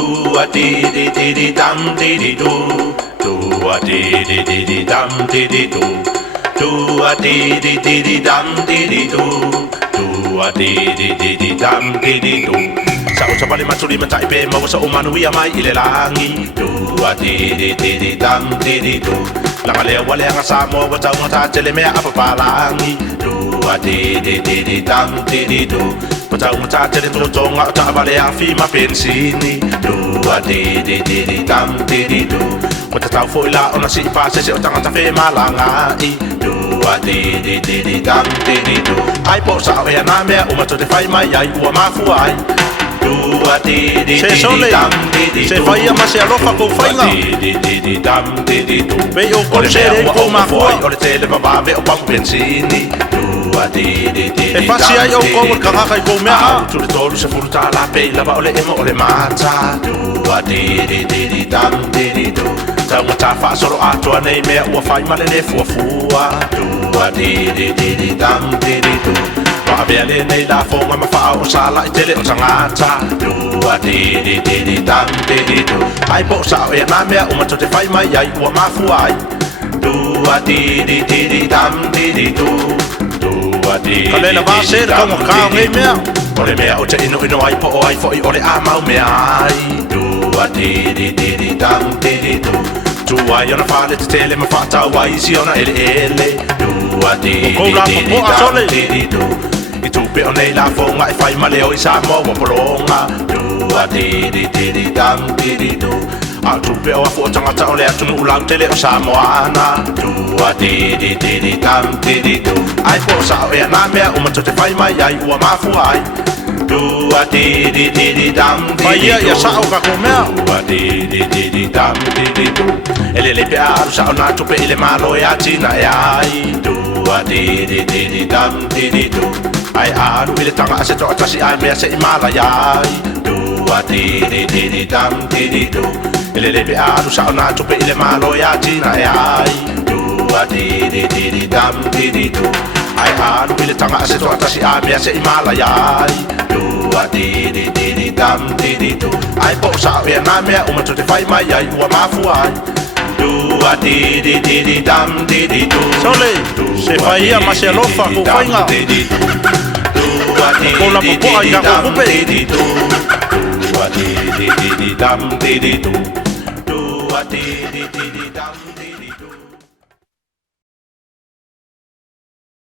Do a dee dee dee dee dum dee dee do. Do a dee dee dee dee dum dee dee do. Do a dee dee dee dee dum dee dee do. Do a dee dee dee dee dum dee dee do. Sa o sabali matuli matai pe mau sa umanu ia mai ile langi. Do a dee dee dee dee dum dee dee do. Langa lea wale anga sa mo wa tau ngata tele mea apa palangi. Do a dee dee dee dee dum dee dee do. Patau ngata tele tolo tonga ta vale a fi ma pensini. Do a dee dee dee dee dum dee dee do. Wata tau fo ila ona si pa se se o tangata fe malanga i. Do a dee dee dee dee dum dee dee do. Ai po sa o ea na mea o mato te fai mai ai ua mafu ai. Do a dee dee dee dee dum dee dee do. Se fai a mase alofa kou whainga. Dee dee dee dee dum dee dee do. Vei o kou se re kou mafua. O le tele vavave o pang pensini. Do a dee dee dee E fasi ai au kou kangaka i kou mea a. Tu le tolu se furu ta la pe lava o le emo o le mata. Do a dee dee dee dee dum dee dee do. Tau ngata wha soro atua nei mea ua whai male le fuafua. Do a dee dee dee dee dum dee dee do. Wa vea le nei la fonga ma wha o sala i tele o tangata. Do a dee dee dee dee dum dee dee do. Ai po sa o ea na mea o mato te whai mai ai ua mafua ai. Do a dee dee dee dee dum dee dee do. Kalena va ser como ka ngai mea. Ole mea o te ino ino ai po o ai fo i ole a mau mea ai. Do a dee dee dee dee dum dee dee do. Tu ai ona fale te tele ma fata wai si ona ele ele. Do a dee dee dee dee dum dee dee do. I tu pe o nei la fonga i fai male o i sa mo wa poronga. Do a dee dee dee dee dum dee dee do. A tu pe o a fo tangata o le atunu ulau tele o Samoana. Do a dee dee dee dee dum dee dee do. Ai po sa o ea na mea o mato te whai mai ai ua mafu ai. Do a dee dee dee dee dum dee dee do. Mai ia ia sa o ka kou mea. Do a dee dee dee dee dum dee dee do. Ele le pe aru sa o na tupe ile malo e atina e ai. Do a dee dee dee dee dum dee dee do. Ai aru ile tanga ase to atasi ai mea se imala ai. Do a dee dee dee dee dum dee dee do. Ele le pe aru sa o na tupe ile malo e atina e ai. Do a dee dee dee dee dum dee dee do. Ai aru ile tanga ase to atasi ai mea se imala ai. Do a dee dee dee dee dum dee dee do. Ai po sa o ea na mea o mato te whai mai ai ua mafu ai. Do a dee dee dee dee dum dee dee do. Sole, se fai ia mase alofa kou whainga. Kou la popoa i ka kou kupe. Do a dee dee dee dee dum dee dee do. Do a dee dee dee